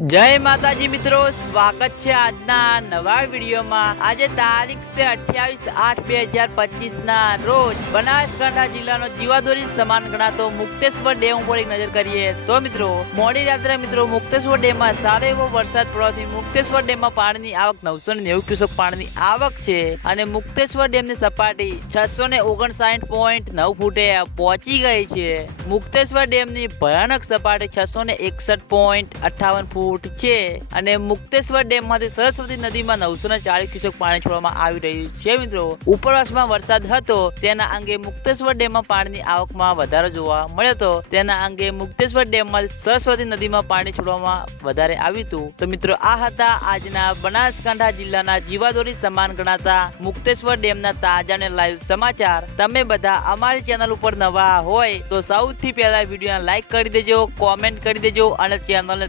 જય માતાજી મિત્રો, સ્વાગત છે આજના નવા વિડીયોમાં. આજે તારીખ છે અઠ્યાવીસ આઠ બે હજાર પચીસ ના રોજ બનાસકાંઠા જિલ્લાનો જીવાદોરી સમાન ગણાતો મુક્તેશ્વર ડેમ ઉપર એક નજર કરીએ તો મિત્રો, મોડી રાત્રે મિત્રો મુક્તેશ્વર ડેમમાં સારો એવો વરસાદ પડવાથી મુક્તેશ્વર ડેમમાં પાણીની આવક નવસો ને નેવું ક્યુસેક પાણીની આવક છે અને મુક્તેશ્વર ડેમની સપાટી છસો ને ઓગણસાઠ પોઈન્ટ નવ ફૂટે પહોંચી ગઈ છે. મુક્તેશ્વર ડેમની ભયાનક સપાટી છસો ને એકસઠ પોઈન્ટ અઠાવન ફૂટ છે અને મુક્તેશ્વર ડેમમાંથી સરસ્વતી નદીમાં નવસો ને ચાલીસ ક્યુસેક પાણી છોડવામાં આવી રહ્યું છે મિત્રો. ઉપરવાસમાં વરસાદ હતો, તેના અંગે મુક્તેશ્વર ડેમમાં પાણીની આવકમાં વધારો જોવા મળ્યો હતો. તેના અંગે મુક્તેશ્વર ડેમમાં સરસ્વતી નદીમાં પાણી છોડવામાં વધારે આવ્યું હતું. તો મિત્રો, આ હતા આજના બનાસકાંઠા જિલ્લાના જીવાદોરી સમાન ગણાતા મુક્તેશ્વર ડેમના તાજા અને લાઈવ સમાચાર. તમે બધા અમારી ચેનલ ઉપર નવા હોય તો સૌથી પહેલા વિડીયોને લાઈક કરી દેજો, કોમેન્ટ કરી દેજો અને ચેનલને